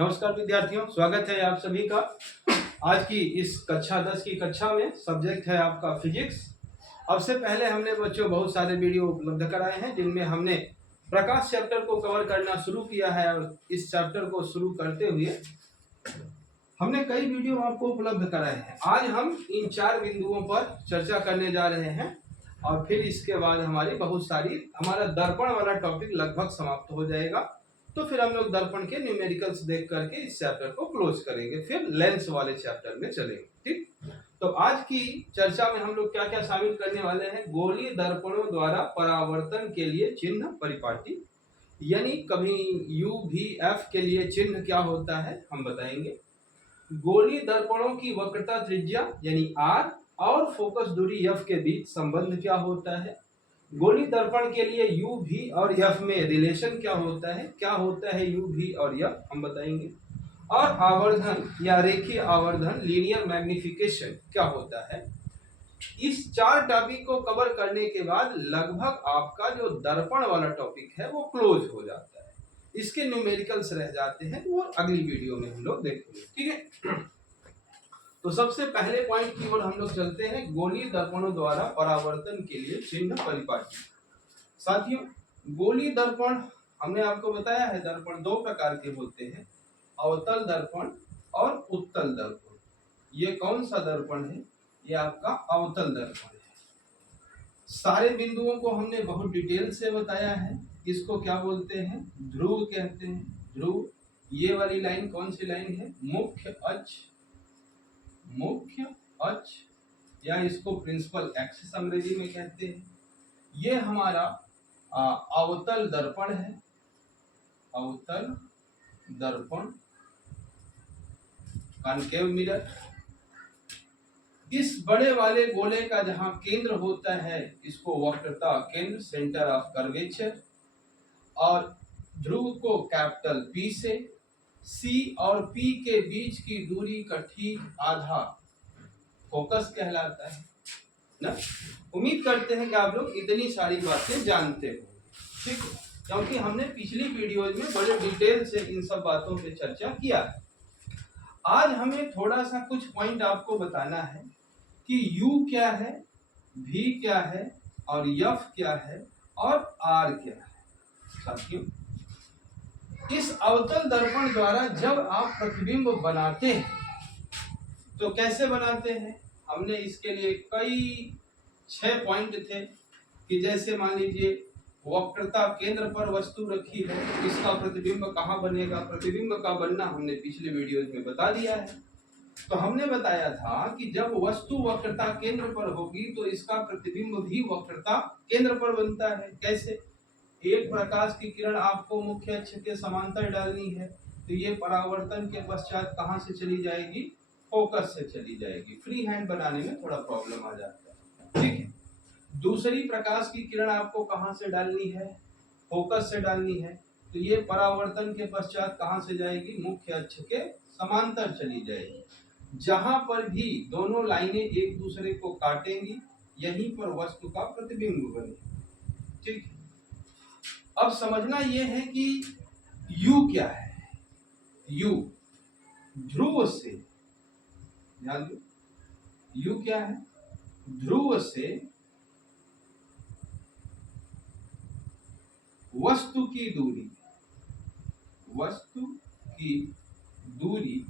नमस्कार विद्यार्थियों, स्वागत है आप सभी का। आज की इस कक्षा 10 की कक्षा में सब्जेक्ट है आपका फिजिक्स। अब से पहले हमने बच्चों बहुत सारे वीडियो उपलब्ध कराए हैं जिनमें हमने प्रकाश चैप्टर को कवर करना शुरू किया है और इस चैप्टर को शुरू करते हुए हमने कई वीडियो आपको उपलब्ध कराए हैं। आज हम इन 4 बिंदुओं पर चर्चा करने जा रहे हैं और फिर इसके बाद हमारा दर्पण वाला टॉपिक लगभग समाप्त हो जाएगा। तो फिर हम लोग दर्पण के न्यूमेरिकल्स देख करके इस चैप्टर को क्लोज करेंगे, फिर लेंस वाले चैप्टर में चलेंगे। ठीक, तो आज की चर्चा में हम लोग क्या क्या शामिल करने वाले हैं। गोलीय दर्पणों द्वारा परावर्तन के लिए चिन्ह परिपाटी, यानी कभी यू भी एफ के लिए चिन्ह क्या होता है हम बताएंगे। गोलीय दर्पणों की वक्रता त्रिज्या यानी आर और फोकस दूरी एफ के बीच संबंध क्या होता है। गोलीय दर्पण के लिए यू भी और एफ में रिलेशन क्या होता है यू भी और एफ हम बताएंगे। और आवर्धन या रेखीय आवर्धन लीनियर मैग्निफिकेशन क्या होता है। इस 4 टॉपिक को कवर करने के बाद लगभग आपका जो दर्पण वाला टॉपिक है वो क्लोज हो जाता है। इसके न्यूमेरिकल्स रह जाते हैं, वो अगली वीडियो में हम लोग देखेंगे। ठीक है, तो सबसे पहले पॉइंट की ओर हम लोग चलते हैं। गोलीय दर्पणों द्वारा परावर्तन के लिए चिन्ह परिपाटी। साथियों, गोलीय दर्पण हमने आपको बताया है, दर्पण 2 प्रकार के होते हैं, अवतल दर्पण और उत्तल दर्पण। ये कौन सा दर्पण है? ये आपका अवतल दर्पण है। सारे बिंदुओं को हमने बहुत डिटेल से बताया है। इसको क्या बोलते हैं? ध्रुव कहते हैं। ध्रुव, ये वाली लाइन कौन सी लाइन है? मुख्य अक्ष या इसको प्रिंसिपल एक्सिस अंग्रेजी में कहते हैं। ये हमारा अवतल दर्पण है। अवतल दर्पण, कॉन्केव मिरर। इस बड़े वाले गोले का जहां केंद्र होता है इसको वक्रता केंद्र, सेंटर ऑफ कर्वेचर, और ध्रुव को कैपिटल P से, C और P के बीच की दूरी का ठीक आधा फोकस कहलाता है ना। उम्मीद करते हैं कि आप लोग इतनी सारी बातें जानते हो। ठीक, क्योंकि हमने पिछली वीडियोज में बड़े डिटेल से इन सब बातों पे चर्चा किया है। आज हमें थोड़ा सा कुछ पॉइंट आपको बताना है कि U क्या है, V क्या है और F क्या है और R क्या है। साथियों, इस अवतल दर्पण द्वारा जब आप प्रतिबिंब बनाते हैं तो कैसे बनाते हैं? हमने इसके लिए कई 6 पॉइंट थे कि जैसे मान लीजिए वक्रता केंद्र पर वस्तु रखी है, इसका प्रतिबिंब कहाँ बनेगा। प्रतिबिंब का बनना हमने पिछले वीडियोज में बता दिया है। तो हमने बताया था कि जब वस्तु वक्रता केंद्र पर होगी तो इसका प्रतिबिंब भी वक्रता केंद्र पर बनता है। कैसे? एक प्रकाश की किरण आपको मुख्य अक्ष के समांतर डालनी है तो ये परावर्तन के पश्चात कहाँ से चली जाएगी? फोकस से चली जाएगी। फ्री हैंड बनाने में थोड़ा प्रॉब्लम आ जाता है। ठीक है, दूसरी प्रकाश की किरण आपको कहाँ से डालनी है? फोकस से डालनी है तो ये परावर्तन के पश्चात कहाँ से जाएगी? मुख्य अक्ष के समांतर चली जाएगी। जहां पर भी दोनों लाइनें एक दूसरे को काटेंगी यहीं पर वस्तु का प्रतिबिंब बनेगा। ठीक, अब समझना यह है कि U क्या है। U ध्रुव से, ध्यान दो, U क्या है? ध्रुव से वस्तु की दूरी, वस्तु की दूरी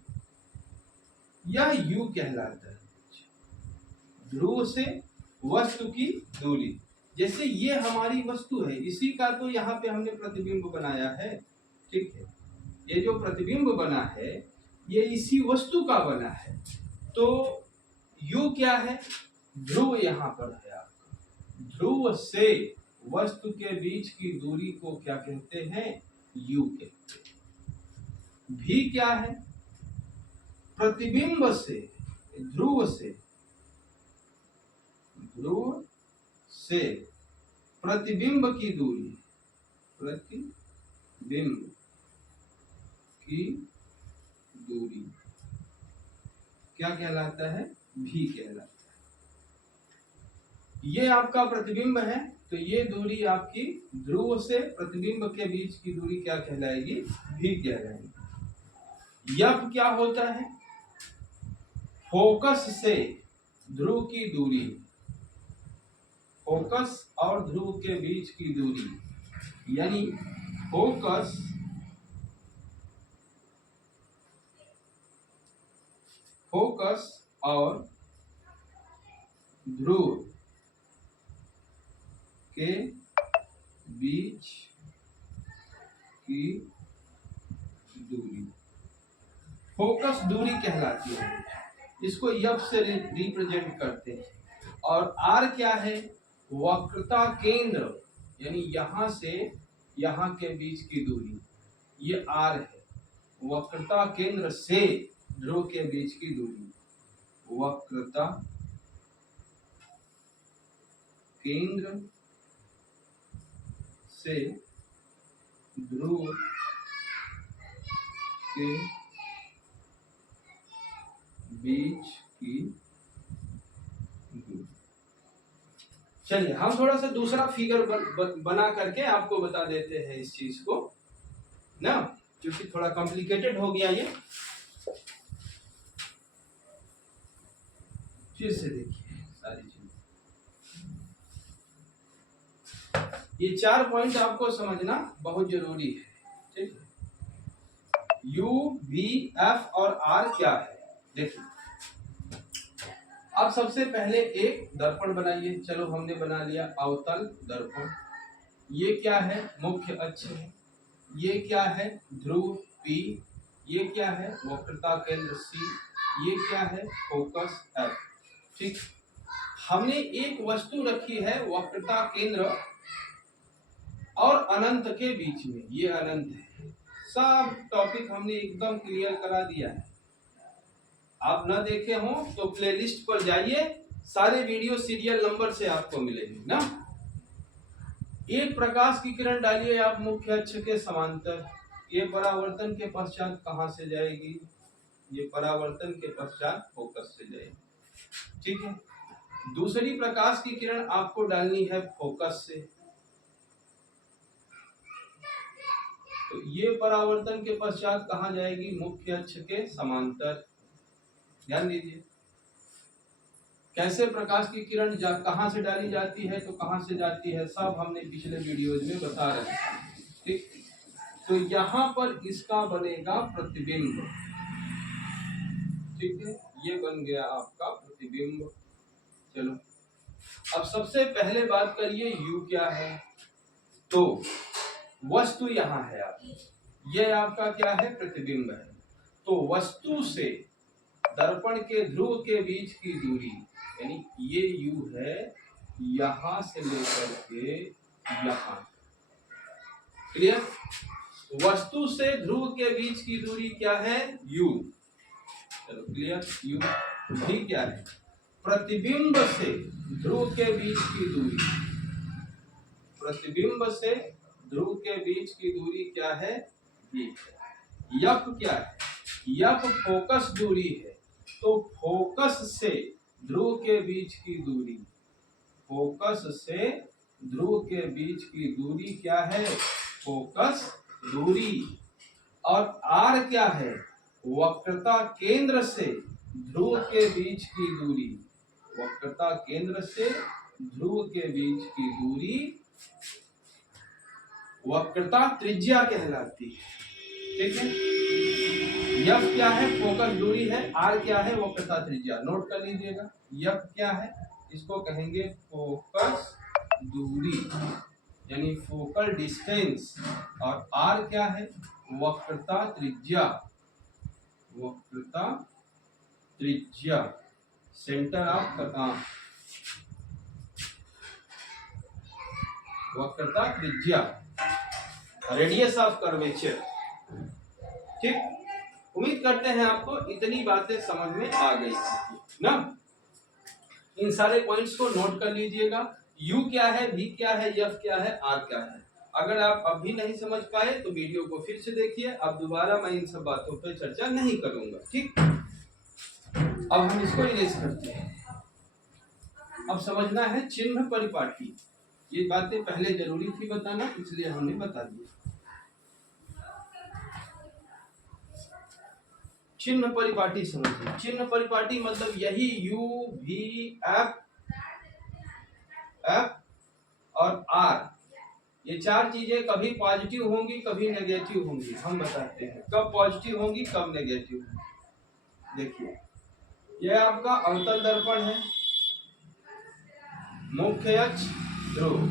यह U कहलाता है। ध्रुव से वस्तु की दूरी, जैसे ये हमारी वस्तु है, इसी का तो यहाँ पे हमने प्रतिबिंब बनाया है। ठीक है, ये जो प्रतिबिंब बना है ये इसी वस्तु का बना है। तो U क्या है? ध्रुव यहाँ पर है आपका। ध्रुव से वस्तु के बीच की दूरी को क्या कहते हैं? U कहते हैं। V क्या है? प्रतिबिंब से, ध्रुव से प्रतिबिंब की दूरी, प्रतिबिंब की दूरी क्या कहलाता है? भी कहलाता है। ये आपका प्रतिबिंब है तो ये दूरी आपकी ध्रुव से प्रतिबिंब के बीच की दूरी क्या कहलाएगी? भी कहलाएगी। यफ क्या होता है? फोकस से ध्रुव की दूरी, फोकस और ध्रुव के बीच की दूरी, यानी फोकस और ध्रुव के बीच की दूरी फोकस दूरी कहलाती है। इसको यफ से रिप्रेजेंट करते हैं। और आर क्या है? वक्रता केंद्र, यानी यहां से यहां के बीच की दूरी, ये आर है। वक्रता केंद्र से ध्रुव के बीच की दूरी, वक्रता केंद्र से ध्रुव के बीच की दूरी। चलिए हम थोड़ा सा दूसरा फिगर बना करके आपको बता देते हैं इस चीज को ना, क्योंकि थोड़ा कॉम्प्लिकेटेड हो गया ये। फिर से देखिए सारी चीज, ये 4 पॉइंट आपको समझना बहुत जरूरी है, ठीक है। U, V, F और R क्या है? देखिए, अब सबसे पहले एक दर्पण बनाइए। चलो हमने बना लिया अवतल दर्पण। ये क्या है? मुख्य अक्ष है। ये क्या है? ध्रुव P। ये क्या है? वक्रता केंद्र C। ये क्या है? Focus F। ठीक, हमने एक वस्तु रखी है वक्रता केंद्र और अनंत के बीच में, ये अनंत है। सब टॉपिक हमने एकदम क्लियर करा दिया है। आप ना देखे हो तो प्लेलिस्ट पर जाइए, सारे वीडियो सीरियल नंबर से आपको मिलेंगे ना। एक प्रकाश की किरण डालिए आप मुख्य अक्ष के समांतर, ये परावर्तन के पश्चात कहां से जाएगी? ये परावर्तन के पश्चात फोकस से जाएगी, ठीक है। दूसरी प्रकाश की किरण आपको डालनी है फोकस से, तो ये परावर्तन के पश्चात कहां जाएगी? मुख्य अक्ष के समांतर। ध्यान दीजिए कैसे प्रकाश की किरण कहां से डाली जाती है तो कहां से जाती है, सब हमने पिछले वीडियोज में बता रहे हैं, ठीक। तो यहां पर इसका बनेगा प्रतिबिंब, ठीक है। ये बन गया आपका प्रतिबिंब। चलो अब सबसे पहले बात करिए U क्या है? तो वस्तु यहाँ है, आप ये आपका क्या है? प्रतिबिंब है। तो वस्तु से दर्पण के ध्रुव के बीच की दूरी, यानी ये U है, यहां से लेकर के यहां, क्लियर। वस्तु से ध्रुव के बीच की दूरी क्या है? U। चलो क्लियर। U भी क्या है? प्रतिबिंब से ध्रुव के बीच की दूरी, प्रतिबिंब से ध्रुव के बीच की दूरी क्या है? यफ क्या है? यफ फोकस दूरी है। तो फोकस से ध्रुव के बीच की दूरी, फोकस से ध्रुव के बीच की दूरी क्या है? फोकस दूरी। और R क्या है? वक्रता केंद्र से ध्रुव के बीच की दूरी, वक्रता केंद्र से ध्रुव के बीच की दूरी वक्रता त्रिज्या कहलाती है, ठीक है। यफ क्या है? फोकस दूरी है। आर क्या है? वक्रता त्रिज्या। नोट कर लीजिएगा, यफ क्या है? इसको कहेंगे फोकस दूरी, यानी फोकल डिस्टेंस। और आर क्या है? वक्रता त्रिज्या, वक्रता त्रिज्या, सेंटर ऑफ वक्रता त्रिज्या, रेडियस ऑफ कर्वेचर, ठीक। उम्मीद करते हैं आपको इतनी बातें समझ में आ गई ना। इन सारे पॉइंट्स को नोट कर लीजिएगा। U क्या है, V क्या है, F क्या है, R क्या है। अगर आप अभी नहीं समझ पाए तो वीडियो को फिर से देखिए। अब दोबारा मैं इन सब बातों पर चर्चा नहीं करूंगा, ठीक। अब हम इसको इरेज करते हैं। अब समझना है चिन्ह परिपाटी। ये बातें पहले जरूरी थी बताना, इसलिए हमने बता दिया। चिन्ह परिपाटी समझिए। चिन्ह परिपाटी मतलब यही U V F और R, ये चार चीजें कभी पॉजिटिव होंगी कभी नेगेटिव होंगी। हम बताते हैं कब पॉजिटिव होंगी कब नेगेटिव होंगी। देखिए यह आपका अवतल दर्पण है, मुख्य अक्ष ध्रुव,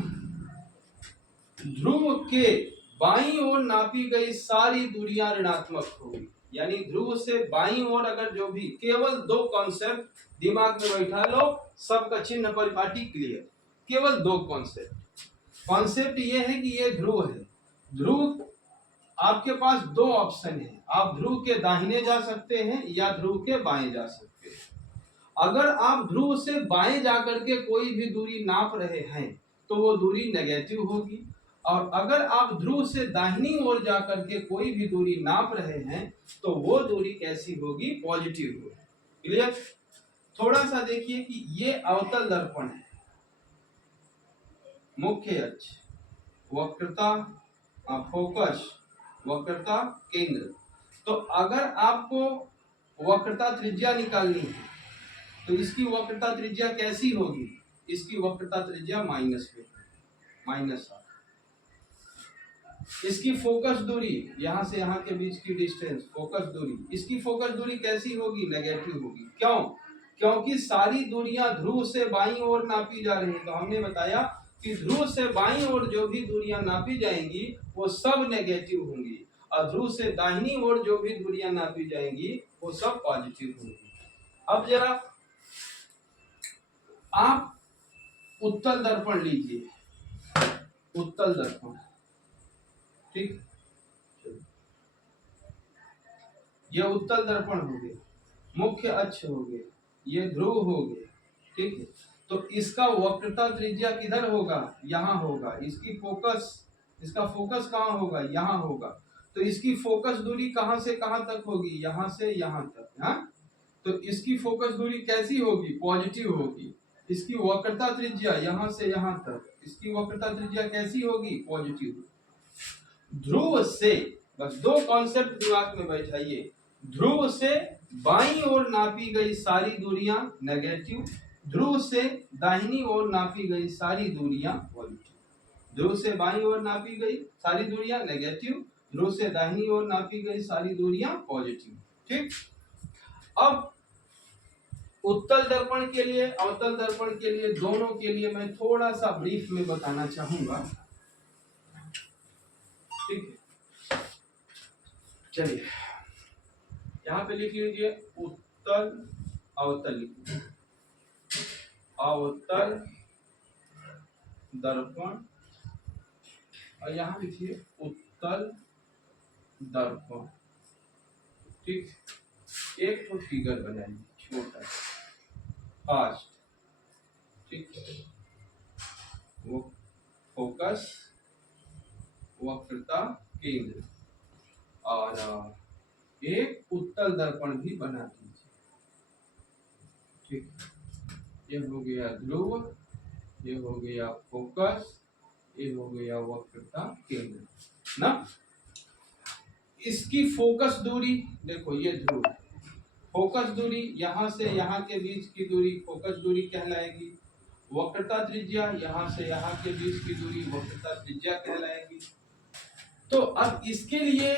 ध्रुव के बाईं ओर नापी गई सारी दूरियां ऋणात्मक होगी। यानी ध्रुव से बाईं ओर अगर जो भी, केवल दो कॉन्सेप्ट दिमाग में बैठा लो, सबका चिन्ह परिपाटी क्लियर। केवल दो कॉन्सेप्ट ये है कि ये ध्रुव है। ध्रुव आपके पास दो ऑप्शन है, आप ध्रुव के दाहिने जा सकते हैं या ध्रुव के बाएं जा सकते हैं। अगर आप ध्रुव से बाएं जाकर के कोई भी दूरी नाप रहे हैं तो वो दूरी नेगेटिव होगी, और अगर आप ध्रुव से दाहिनी ओर जाकर के कोई भी दूरी नाप रहे हैं तो वो दूरी कैसी होगी, पॉजिटिव होगी। क्लियर। थोड़ा सा देखिए कि ये अवतल दर्पण है, मुख्य अक्ष, वक्रता, फोकस, वक्रता, केंद्र। तो अगर आपको वक्रता त्रिज्या निकालनी है तो इसकी वक्रता त्रिज्या कैसी होगी, इसकी वक्रता त्रिज्या माइनस R। इसकी फोकस दूरी, यहां से यहां के बीच की डिस्टेंस, फोकस दूरी, इसकी फोकस दूरी कैसी होगी, नेगेटिव होगी। क्यों? क्योंकि सारी दूरियां ध्रुव से बाईं ओर नापी जा रही है। तो हमने बताया कि ध्रुव से बाईं ओर जो भी दूरियां नापी जाएंगी वो सब नेगेटिव होंगी, और ध्रुव से दाहिनी ओर जो भी दूरियां नापी जाएंगी वो सब पॉजिटिव होंगी। अब जरा आप उत्तल दर्पण लीजिए, उत्तल दर्पण, ठीक, ये उत्तल दर्पण हो गया, मुख्य अक्ष हो गया, ये ध्रुव हो गया, ठीक है। तो इसका वक्रता त्रिज्या किधर होगा, यहाँ होगा। इसकी फोकस, इसका फोकस कहाँ होगा, यहाँ होगा। तो इसकी फोकस दूरी कहाँ से कहाँ तक होगी, यहाँ से यहाँ तक। हाँ, तो इसकी फोकस दूरी कैसी होगी, पॉजिटिव होगी। इसकी वक्रता त्रिज्या यहाँ से यहाँ तक, इसकी वक्रता त्रिज्या कैसी होगी, पॉजिटिव। ध्रुव से, बस दो कॉन्सेप्ट दिमाग में बैठाइए, ध्रुव से बाईं ओर नापी गई सारी दूरियां नेगेटिव, ध्रुव से दाहिनी ओर नापी गई सारी दूरियां पॉजिटिव। ध्रुव से बाईं ओर नापी गई सारी दूरियां नेगेटिव, ध्रुव से दाहिनी ओर नापी गई सारी दूरियां पॉजिटिव, ठीक। अब उत्तल दर्पण के लिए, अवतल दर्पण के लिए, दोनों के लिए मैं थोड़ा सा ब्रीफ में बताना चाहूंगा, ठीक है। चलिए यहां पे लिख लीजिए उत्तल अवतल, अवतल दर्पण, और यहां लिखिए उत्तल दर्पण, ठीक। एक तो फिगर बनाइए छोटा फास्ट, ठीक, वो फोकस, वक्रता, केंद्र, और एक उत्तल दर्पण भी बना दीजिए, ठीक। ये हो गया ध्रुव, ये हो गया फोकस, ये हो गया वक्रता, केंद्र ना। इसकी फोकस दूरी देखो, ये ध्रुव, फोकस दूरी यहाँ से यहाँ के बीच की दूरी फोकस दूरी कहलाएगी। वक्रता त्रिज्या यहाँ से यहाँ के बीच की दूरी वक्रता त्रिज्या कहलाएगी। तो अब इसके लिए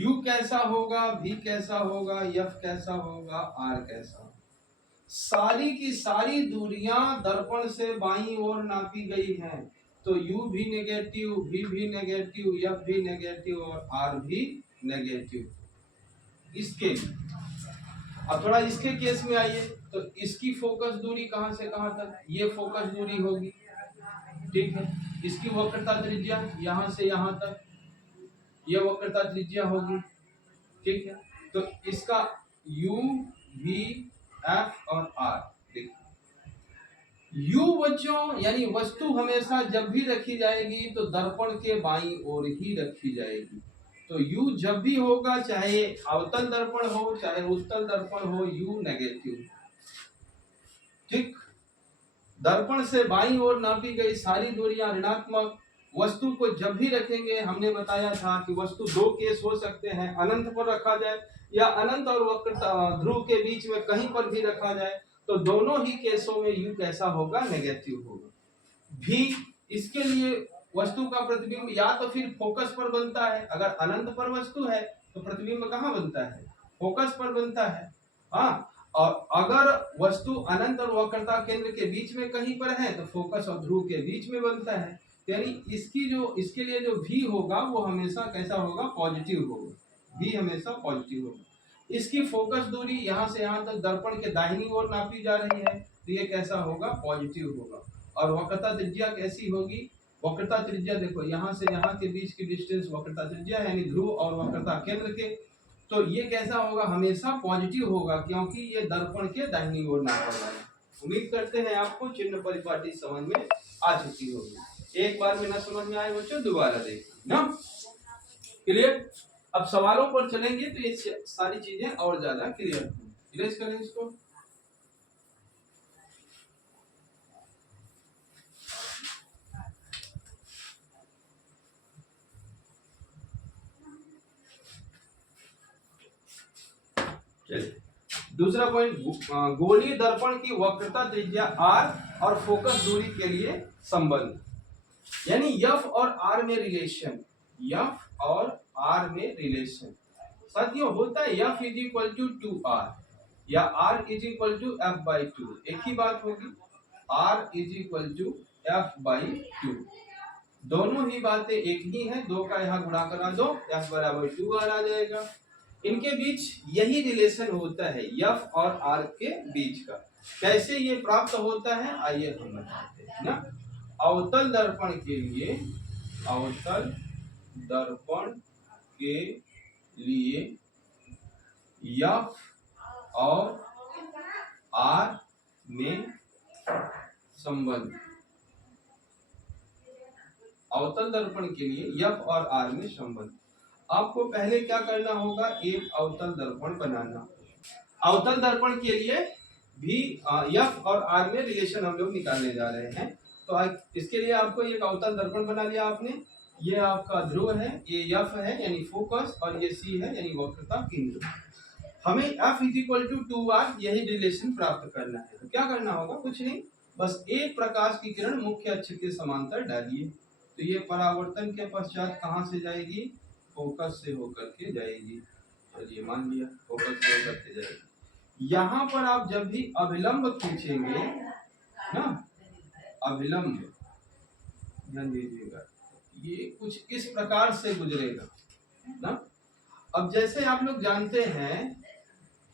U कैसा होगा, V कैसा होगा, F कैसा होगा, R कैसा होगा। सारी की सारी दूरियां दर्पण से बाईं ओर नापी गई हैं, तो U भी नेगेटिव, V भी नेगेटिव, F भी नेगेटिव और R भी नेगेटिव। इसके अब थोड़ा इसके केस में आइए, तो इसकी फोकस दूरी कहां से कहां तक, ये फोकस दूरी होगी, ठीक है। इसकी वक्रता त्रिज्या यहां से यहां तक, ये वक्रता त्रिज्या होगी, ठीक है। तो इसका U, V, F और R देखिए। U बच्चों यानी वस्तु हमेशा जब भी रखी जाएगी तो दर्पण के बाईं ओर ही रखी जाएगी। तो U जब भी होगा, चाहे अवतल दर्पण हो चाहे उत्तल दर्पण हो, U नेगेटिव, ठीक। दर्पण से बाईं ओर नापी गई सारी दूरियां ऋणात्मक। वस्तु को जब भी रखेंगे, हमने बताया था कि वस्तु दो केस हो सकते हैं, अनंत पर रखा जाए या अनंत और वक्रता ध्रुव के बीच में कहीं पर भी रखा जाए तो दोनों ही केसों में u कैसा होगा, नेगेटिव होगा। भी इसके लिए वस्तु का प्रतिबिंब या तो फिर फोकस पर बनता है, अगर अनंत पर वस्तु है तो प्रतिबिंब कहाँ बनता है, फोकस पर बनता है। हाँ, और अगर वस्तु अनंत और वक्रता केंद्र के बीच में कहीं पर है तो फोकस और ध्रुव के बीच में बनता है। यानी इसके लिए जो v होगा वो हमेशा कैसा होगा, पॉजिटिव होगा। v हमेशा पॉजिटिव होगा। इसकी फोकस दूरी यहाँ से यहाँ तक दर्पण के दाहिनी ओर नापी जा रही है तो ये कैसा होगा, पॉजिटिव होगा। और वक्रता त्रिज्या कैसी होगी, वक्रता त्रिज्या देखो यहाँ से यहाँ के बीच की डिस्टेंस वक्रता त्रिज्या यानी ध्रुव और वक्रता केंद्र के, तो ये कैसा होगा, हमेशा पॉजिटिव होगा क्योंकि ये दर्पण के दाहिनी ओर नापा जा रहा है। उम्मीद करते हैं आपको चिन्ह परिपाटी समझ में आ चुकी होगी। एक बार में ना समझ में आए बच्चों, दोबारा देखना ना। क्लियर? अब सवालों पर चलेंगे तो ये सारी चीजें और ज्यादा क्लियर होंगी। इरेज करें इसको। दूसरा पॉइंट, गोलीय दर्पण की वक्रता त्रिज्या r और फोकस दूरी के लिए संबंध, यानी f और r में रिलेशन, f और r में रिलेशन साथियों होता है f is equal to 2r या r is equal to f/2। एक ही बात होगी, r is equal to f/2, दोनों ही बातें एक ही हैं। दो का यहाँ गुणा करा दो, f बराबर 2r आ जाएगा। इनके बीच यही रिलेशन होता है f और r के बीच का। कैसे ये प्राप्त होता है आइए हम बताते हैं ना। अवतल दर्पण के लिए, अवतल दर्पण के लिए f और r में संबंध, अवतल दर्पण के लिए f और r में संबंध। आपको पहले क्या करना होगा, एक अवतल दर्पण बनाना। अवतल दर्पण के लिए भी f और r में रिलेशन हम लोग निकालने जा रहे हैं। तो इसके लिए आपको एक अवतल दर्पण बना लिया आपने। ये आपका ध्रुव है, ये f है यानी फोकस, और ये c है यानी वक्रता केंद्र। हमें f is equal to 2r यही रिलेशन प्राप्त करना है। तो क्या करना होगा, कुछ नहीं, बस एक प्रकाश की किरण मुख्य अक्ष के समांतर डालिए तो ये परावर्तन के पश्चात कहाँ से जाएगी, फोकस से होकर के जाएगी। चलिए मान लिया फोकस से होकर के जाएगी। यहाँ पर आप जब भी अभिलंब खींचेंगे ना, अभिलंब ध्यान दीजिएगा, ये कुछ इस प्रकार से गुजरेगा ना। अब जैसे आप लोग जानते हैं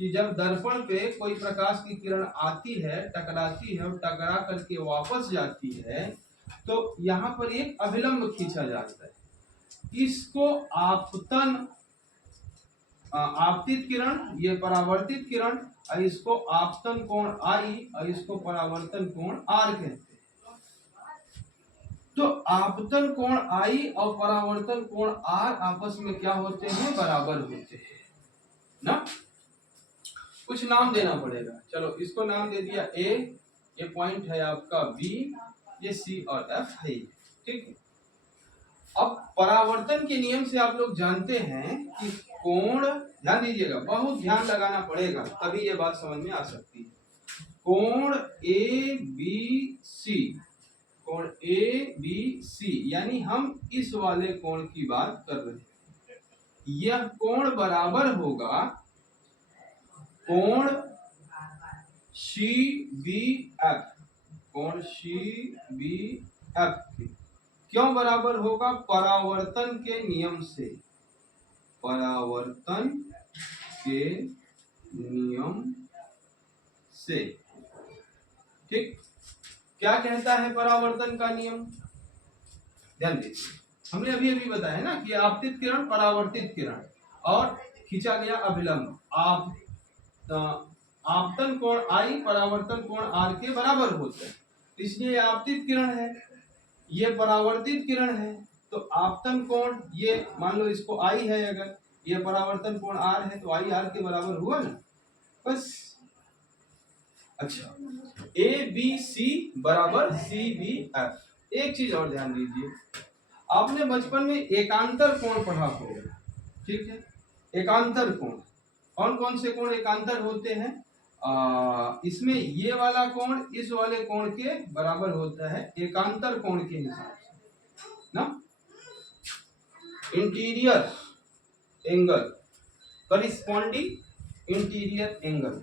कि जब दर्पण पे कोई प्रकाश की किरण आती है, टकराती है और टकरा करके वापस जाती है तो यहाँ पर एक अभिलंब खींचा जाता है। इसको आपतन, आपतित किरण, ये परावर्तित किरण, और इसको आपतन कोण I और इसको परावर्तन कोण R कहते हैं। तो आपतन कोण I और परावर्तन कोण R आपस में क्या होते हैं, बराबर होते हैं ना। कुछ नाम देना पड़ेगा। चलो इसको नाम दे दिया A, ये पॉइंट है आपका B, ये C और F है, ठीक है। अब परावर्तन के नियम से आप लोग जानते हैं कि कोण, ध्यान दीजिएगा, बहुत ध्यान लगाना पड़ेगा तभी ये बात समझ में आ सकती है। कोण ABC, कोण ABC यानी हम इस वाले कोण की बात कर रहे हैं। यह कोण बराबर होगा कोण CBF, कोण CBF के। क्यों बराबर होगा, परावर्तन के नियम से, परावर्तन के नियम से, ठीक। क्या कहता है परावर्तन का नियम, ध्यान दीजिए, हमने अभी अभी बताया ना कि आपतित किरण, परावर्तित किरण और खींचा गया अभिलंब, आपतन कोण I परावर्तन कोण R के बराबर होते हैं। इसलिए आपतित किरण है, ये परावर्तित किरण है, तो आपतन कोण, ये मान लो इसको I है, अगर ये परावर्तन कोण R है तो I R के बराबर हुआ ना, बस। अच्छा, ABC बराबर CBF। एक चीज और ध्यान दीजिए, आपने बचपन में एकांतर कोण पढ़ा होगा, ठीक है, एकांतर कोण, कौन कौन से कोण एकांतर होते हैं? इसमें ये वाला कोण इस वाले कोण के बराबर होता है एकांतर कोण के हिसाब से ना। Interior angle corresponding interior angle,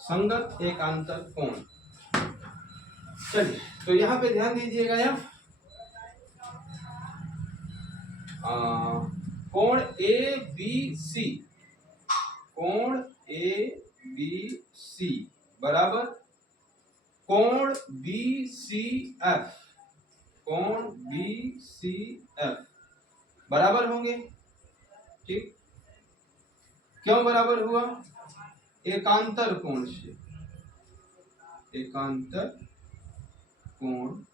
संगत एकांतर कोण। चलिए तो यहाँ पे ध्यान दीजिएगा यार, कोण ए बी सी, कोण ए बी सी बराबर कोण बी सी एफ, कोण बी सी एफ बराबर होंगे। ठीक, क्यों बराबर हुआ? एकांतर कोण से, एकांतर कोण,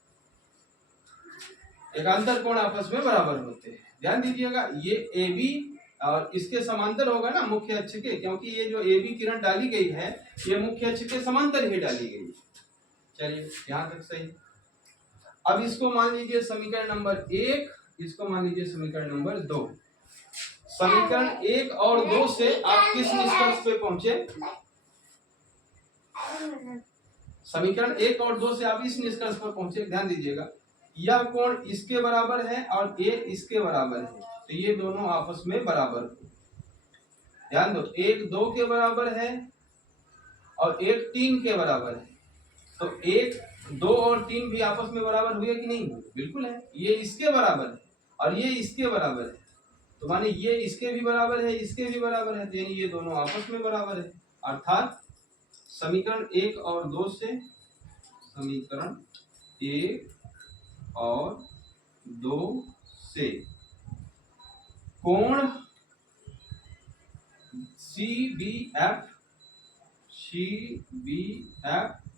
एकांतर कोण आपस में बराबर होते हैं। ध्यान दीजिएगा, ये ए बी और इसके समांतर होगा ना मुख्य अक्ष के, क्योंकि ये जो ए बी किरण डाली गई है ये मुख्य अक्ष के समांतर ही डाली गई है। चलिए यहां तक सही। अब इसको मान लीजिए समीकरण नंबर 1, इसको मान लीजिए समीकरण नंबर 2। समीकरण 1 और 2 से आप किस निष्कर्ष पे पहुंचे? समीकरण 1 और 2 से आप इस निष्कर्ष पर पहुंचे, ध्यान दीजिएगा, यह कोण इसके बराबर है और ए इसके बराबर है, तो ये दोनों आपस में बराबर हो। ध्यान दो, 1 2 के बराबर है और 1 3 के बराबर है, तो 1 2 और 3 भी आपस में बराबर हुए कि नहीं? बिल्कुल है। ये इसके बराबर है और ये इसके बराबर है, तो माने ये इसके भी बराबर है, इसके भी बराबर है, तो यानी ये दोनों आपस में बराबर है। अर्थात समीकरण 1 और 2 से, समीकरण 1 और 2 से कोण सी बी एफ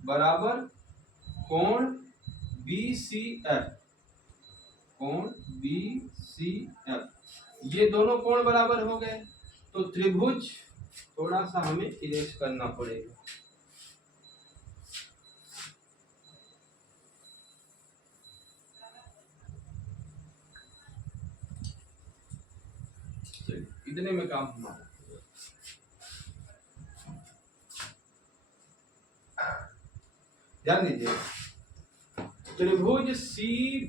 बराबर कोण बी सी एफ, कोण बी सी एफ, ये दोनों कोण बराबर हो गए। तो त्रिभुज थोड़ा सा हमें इरेज करना पड़ेगा। इतने में काम हमारा। ध्यान दीजिए, त्रिभुज सी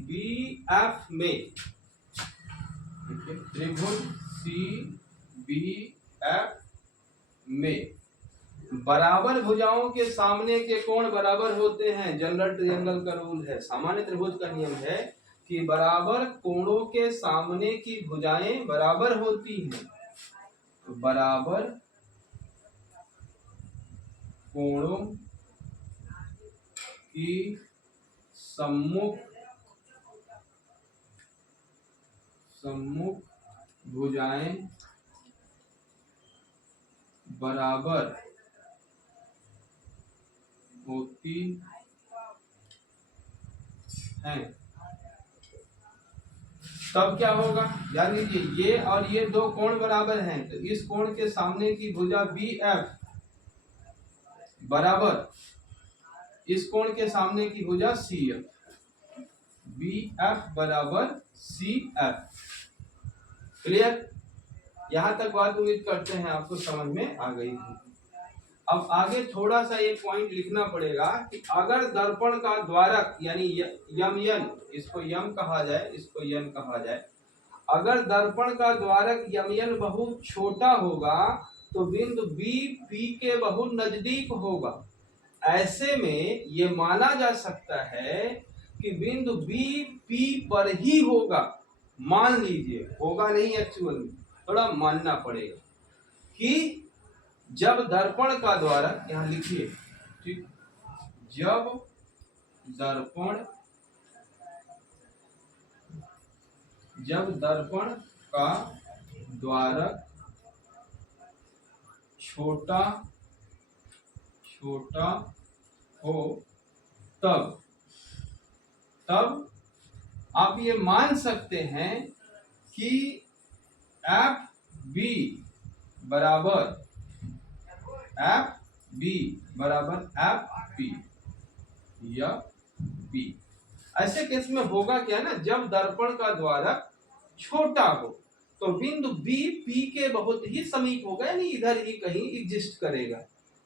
बी एफ में, त्रिभुज सी बी एफ में बराबर भुजाओं के सामने के कोण बराबर होते हैं। जनरल ट्रायंगल का रूल है, सामान्य त्रिभुज का नियम है कि बराबर कोणों के सामने की भुजाएं बराबर होती हैं। बराबर कोणों की सम्मुख भुजाएं बराबर होती हैं। तब क्या होगा? ध्यान दीजिए, ये और ये दो कोण बराबर हैं, तो इस कोण के सामने की भुजा बी एफ बराबर इस कोण के सामने की भुजा सी एफ, बी एफ बराबर सी एफ। क्लियर? यहां तक बात उम्मीद करते हैं आपको समझ में आ गई थी। अब आगे थोड़ा सा एक पॉइंट लिखना पड़ेगा कि अगर दर्पण का द्वारक यानी यम यन, इसको यम कहा जाए, इसको यन कहा जाए, अगर दर्पण का द्वारक यम यन बहुत छोटा होगा तो बिंदु बी पी के बहुत नजदीक होगा। ऐसे में ये माना जा सकता है कि बिंदु बी पी पर ही होगा। मान लीजिए, होगा नहीं, एक्चुअल में थोड़ा मानना पड़ेगा कि जब दर्पण का द्वारक, यहां लिखिए, ठीक, जब दर्पण का द्वारक छोटा हो तब आप ये मान सकते हैं कि एफ बी बराबर एफ पी या पी। ऐसे केस में होगा क्या ना, जब दर्पण का द्वारक छोटा हो तो बिंदु बी पी के बहुत ही समीप होगा, यानी इधर ही कहीं एग्जिस्ट करेगा।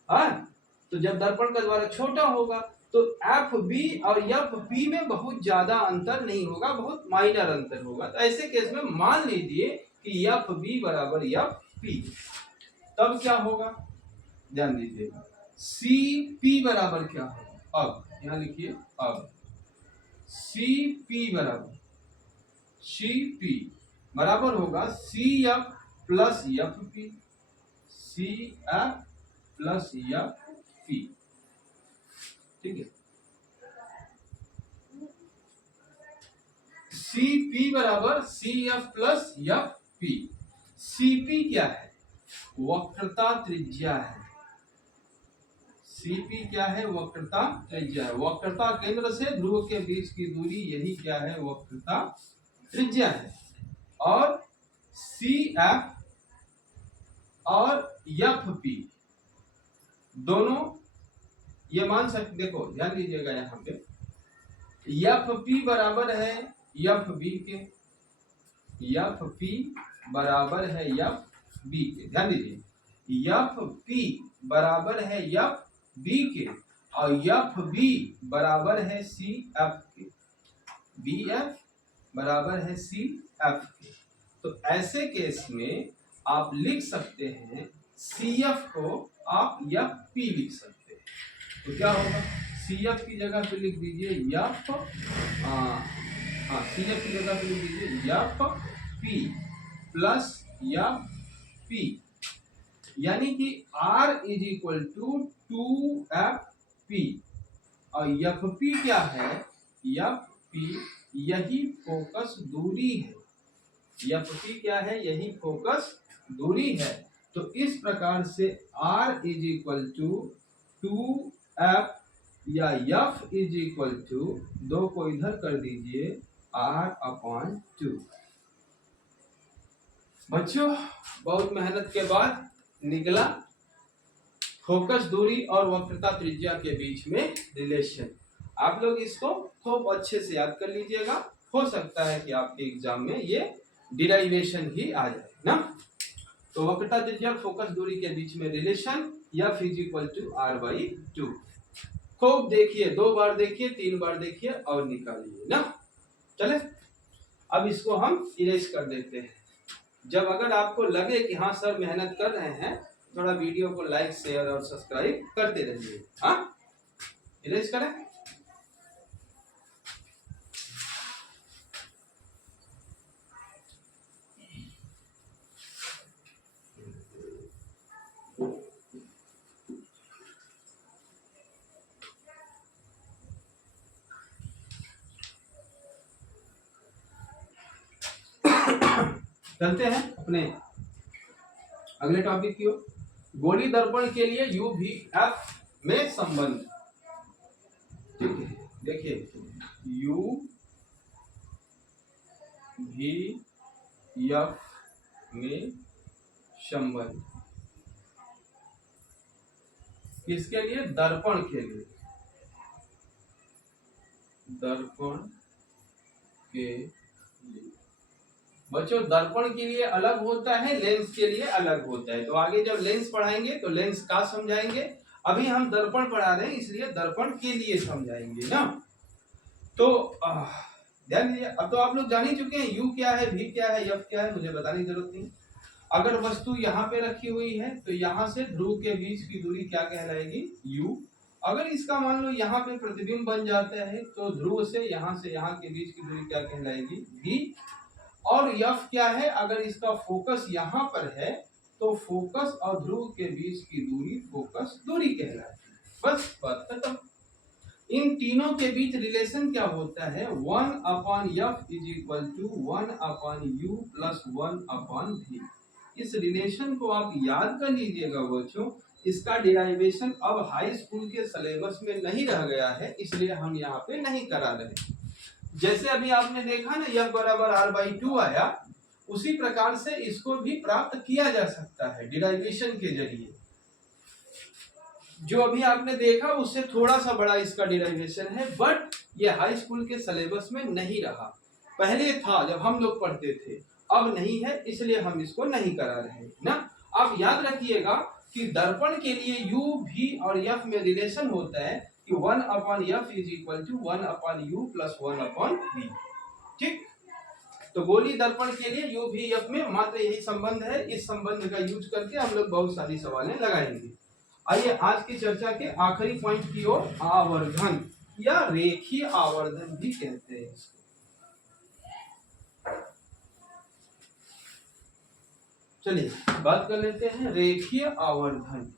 हाँ, तो जब दर्पण का द्वारा छोटा होगा तो एफ बी और एफ पी में बहुत ज्यादा अंतर नहीं होगा, बहुत माइनर अंतर होगा। तो ऐसे केस में मान लीजिए कि एफ बी बराबर एफ पी, तब क्या होगा ध्यान दीजिएगा, सी पी बराबर क्या होगा, अब यहां लिखिए, अब सी पी बराबर होगा C F plus F P, C F plus F P, ठीक है। सी पी बराबर C F plus F P. C P क्या है, वक्रता त्रिज्या है। सीपी क्या है, वक्रता त्रिज्या है। वक्रता केंद्र से ध्रुव के बीच की दूरी, यही क्या है, वक्रता त्रिज्या है। और सी एफ और एफ पी दोनों ये मान सकते, देखो ध्यान दीजिएगा यहाँ पे, एफ पी बराबर है एफ बी के, एफ पी बराबर है एफ बी के, ध्यान दीजिए, एफ पी बराबर है एफ बी के और एफ बी बराबर है सी एफ के, बी एफ बराबर है सी एफ के। तो ऐसे केस में आप लिख सकते हैं सी एफ को आप एफ पी लिख सकते हैं। तो क्या होगा, सी एफ की जगह पे लिख दीजिए एफ, सी एफ की जगह पे लिख दीजिए F P plus F P, यानी कि R is equal to 2FP और FP क्या है, FP यही फोकस दूरी है, FP क्या है, यही फोकस दूरी है। तो इस प्रकार से R is equal to 2F या F इज इक्वल टू, दो को इधर कर दीजिए, R/2। बच्चों बहुत मेहनत के बाद निकला फोकस दूरी और वक्रता त्रिज्या के बीच में रिलेशन। आप लोग इसको खूब अच्छे से याद कर लीजिएगा, हो सकता है कि आपके एग्जाम में ये डिराइवेशन ही आ जाए ना। तो वक्रता त्रिज्या फोकस दूरी के बीच में relation F is equal to R/2। खूब देखिए, 2 बार देखिए, 3 बार देखिए और निकालिए ना। चले अब इसको हम इरेज कर देते हैं। जब अगर आपको लगे कि हाँ सर मेहनत कर रहे हैं, थोड़ा वीडियो को लाइक शेयर और सब्सक्राइब करते रहिए। हाँ, इरेज करें। चलते हैं अपने अगले टॉपिक की ओर। गोली दर्पण के लिए यू भी एफ में संबंध, ठीक है। देखिए यू भी एफ में संबंध किसके लिए, दर्पण के लिए, दर्पण के लिए। बच्चों दर्पण के लिए अलग होता है, लेंस के लिए अलग होता है। तो आगे जब लेंस पढ़ाएंगे तो लेंस का समझाएंगे, अभी हम दर्पण पढ़ा रहे हैं इसलिए दर्पण के लिए समझाएंगे ना। तो ध्यान दीजिए, अब तो आप लोग जान ही चुके हैं यू क्या है, भी क्या है, एफ क्या है, मुझे बताने की जरूरत नहीं। अगर वस्तु यहाँ पे रखी हुई है तो यहाँ से ध्रुव के बीच की दूरी क्या कहलाएगी, यू। अगर इसका मान लो यहाँ पे प्रतिबिंब बन जाता है तो ध्रुव से यहाँ के बीच की दूरी क्या कहलाएगी, भी। और एफ क्या है, अगर इसका फोकस यहाँ पर है तो फोकस और ध्रुव के बीच की दूरी फोकस दूरी कहलाती है। बस बात खत्म। इन तीनों के बीच रिलेशन क्या होता है, 1/f is equal to 1/u plus 1/v। इस रिलेशन को आप याद कर लीजिएगा बच्चों। इसका डिराइवेशन अब हाई स्कूल के सिलेबस में नहीं रह गया है, इसलिए हम यहाँ पे नहीं करा रहे। जैसे अभी आपने देखा ना F बराबर R/2 आया, उसी प्रकार से इसको भी प्राप्त किया जा सकता है डिराइवेशन के जरिए। जो अभी आपने देखा उससे थोड़ा सा बड़ा इसका डिराइवेशन है, बट ये हाई स्कूल के सिलेबस में नहीं रहा। पहले था जब हम लोग पढ़ते थे, अब नहीं है, इसलिए हम इसको नहीं करा रहे हैं ना। आप याद रखिएगा कि दर्पण के लिए u, v और f में रिलेशन होता है कि 1/f is equal to 1/u plus 1/v। ठीक, तो गोली दर्पण के लिए u, v, f में मात्र यही संबंध है। इस संबंध का यूज करके हम लोग बहुत सारी सवालें लगाएंगे। आइए आज की चर्चा के आखिरी पॉइंट की ओर, आवर्धन या रेखीय आवर्धन भी कहते हैं इसको। चलिए बात कर लेते हैं रेखीय आवर्धन।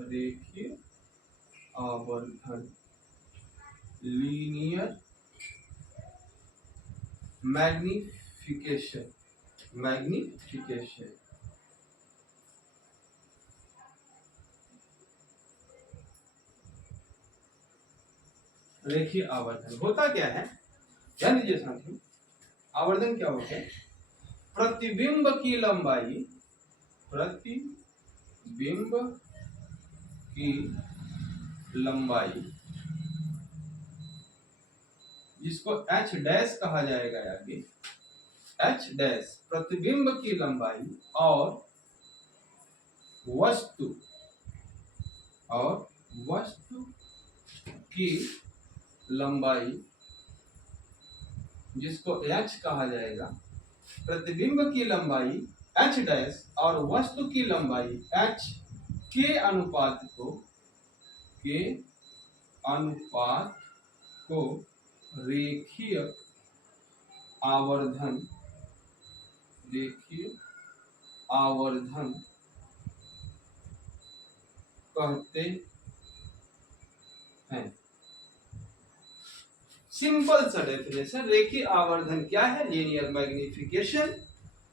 रेखीय आवर्धन, लीनियर मैग्निफिकेशन। रेखीय आवर्धन होता क्या है, ध्यान दीजिए साथियों। आवर्धन क्या होता है? प्रतिबिंब की लंबाई, जिसको h डैश कहा जाएगा आगे, h डैश प्रतिबिंब की लंबाई और वस्तु की लंबाई जिसको h कहा जाएगा, प्रतिबिंब की लंबाई h डैश और वस्तु की लंबाई h के अनुपात को रेखीय आवर्धन कहते हैं। सिंपल सा डेफिनेशन, रेखीय आवर्धन क्या है? Linear magnification.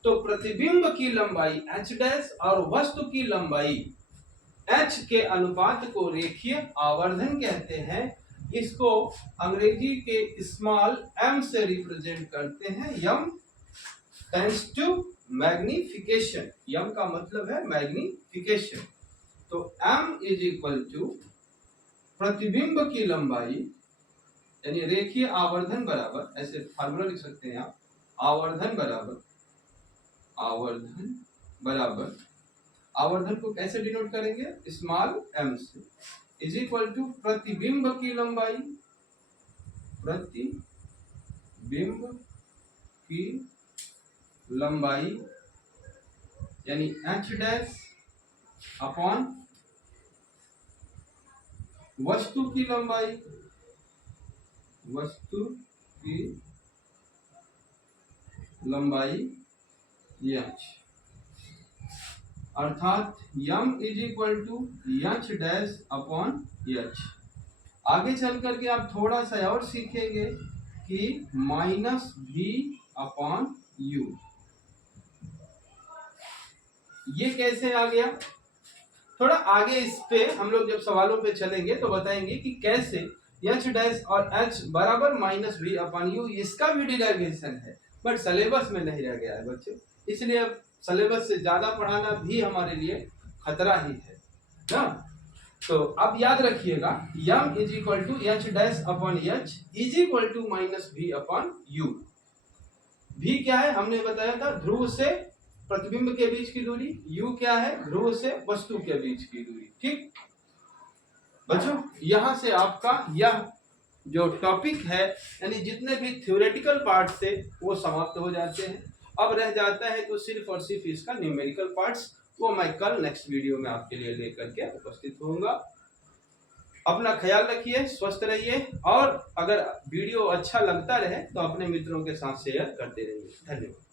तो प्रतिबिंब की लंबाई h डैश और वस्तु की लंबाई h के अनुपात को रेखीय आवर्धन कहते हैं। इसको अंग्रेजी के स्मॉल m से रिप्रेजेंट करते हैं। m tends to magnification, m का मतलब है मैग्निफिकेशन। तो m इज इक्वल टू प्रतिबिंब की लंबाई, यानी रेखीय आवर्धन बराबर, ऐसे फार्मूला लिख सकते हैं आप, आवर्धन को कैसे डिनोट करेंगे? स्मॉल m से, इज इक्वल टू प्रतिबिंब की लंबाई यानी h डैश अपॉन वस्तु की लंबाई h, अर्थात m is equal to h dash upon h। आगे चल करके आप थोड़ा सा और सीखेंगे कि माइनस v अपॉन u, ये कैसे आ गया? थोड़ा आगे इस पे हम लोग जब सवालों पे चलेंगे तो बताएंगे कि कैसे h डैश और h बराबर माइनस v अपॉन u, इसका भी डिराइवेशन है, बट सिलेबस में नहीं रह गया है बच्चों, इसलिए अब सिलेबस से ज्यादा पढ़ाना भी हमारे लिए खतरा ही है ना। तो अब याद रखिएगा, m is equal to h dash upon h is equal to minus v upon u। v क्या है? हमने बताया था ध्रुव से प्रतिबिंब के बीच की दूरी, u क्या है? ध्रुव से वस्तु के बीच की दूरी। ठीक बच्चों, यहां से आपका यह जो टॉपिक है, यानी जितने भी थ्योरेटिकल पार्ट थे वो समाप्त हो जाते हैं। अब रह जाता है तो सिर्फ और सिर्फ इसका न्यूमेरिकल पार्ट्स, वो मैं कल नेक्स्ट वीडियो में आपके लिए लेकर के उपस्थित होऊंगा। अपना ख्याल रखिए, स्वस्थ रहिए, और अगर वीडियो अच्छा लगता रहे तो अपने मित्रों के साथ शेयर करते रहिए। धन्यवाद।